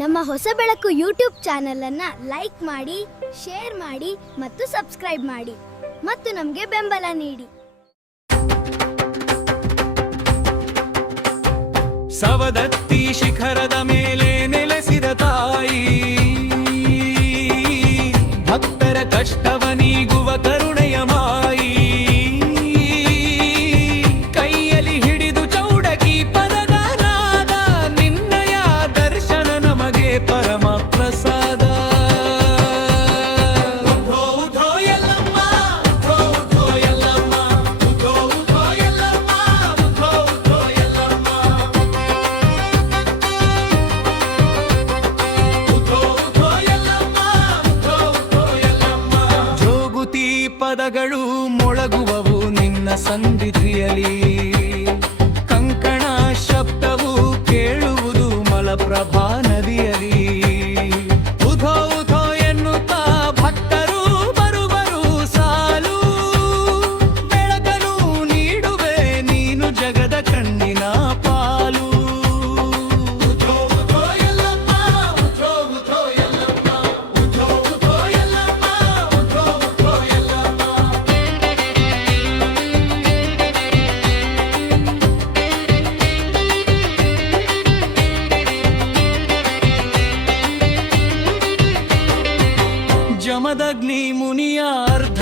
ನಮ್ಮ ಹೊಸ ಬೆಳಕು ಯೂಟ್ಯೂಬ್ ಚಾನೆಲ್ ಅನ್ನ ಲೈಕ್ ಮಾಡಿ, ಶೇರ್ ಮಾಡಿ ಮತ್ತು ಸಬ್ಸ್ಕ್ರೈಬ್ ಮಾಡಿ ಮತ್ತು ನಮಗೆ ಬೆಂಬಲ ನೀಡಿ. ಸವದತ್ತಿ ಶಿಖರದ ಮೇಲೆ ನೆಲೆಸಿದ ತಾಯಿ, ಭಕ್ತರ ಕಷ್ಟವ ನೀಗುವ ಕರುಣೆಯ ಮಾಯಿ. ಕೈಯಲ್ಲಿ ಹಿಡಿದು ಚೌಡಕಿ ಪದದ ನಾದ, ನಿನ್ನಯ ದರ್ಶನ ನಮಗೆ ಪರಮ ಪ್ರಸಾದ. ಉಧೋ ಉಧೋ ಯಲ್ಲಮ್ಮ, ಉಧೋ ಉಧೋ ಯಲ್ಲಮ್ಮ, ಉಧೋ ಉಧೋ ಯಲ್ಲಮ್ಮ, ಉಧೋ ಉಧೋ ಯಲ್ಲಮ್ಮ. ಜೋಗುತಿ ಪದಗಳು ಮೊಳಗುವವು ನಿನ್ನ ಸನ್ನಿಧಿಯಲ್ಲಿ, ಕಂಕಣ ಶಬ್ದವು ಕೇಳುವುದು ಮಲಪ್ರಭಾ ನದಿಯಲ್ಲಿ. ಉಧೋ ಉಧೋ ಎನ್ನುತ್ತಾ ಭಕ್ತರು ಬರುವರು ಸಾಲು, ಬೆಳಕನು ನೀಡುವೆ ನೀನು ಜಗದ ಕಣ್ಣಿನ ಪಾಲು. ಉಧೋ ಉಧೋ ಯಲ್ಲಮ್ಮ, ಉಧೋ ಉಧೋ ಯಲ್ಲಮ್ಮ, ಉಧೋ ಉಧೋ ಯಲ್ಲಮ್ಮ, ಉಧೋ ಉಧೋ ಯಲ್ಲಮ್ಮ. ಜಮದಗ್ನಿ ಮುನಿಯ ಅರ್ಧ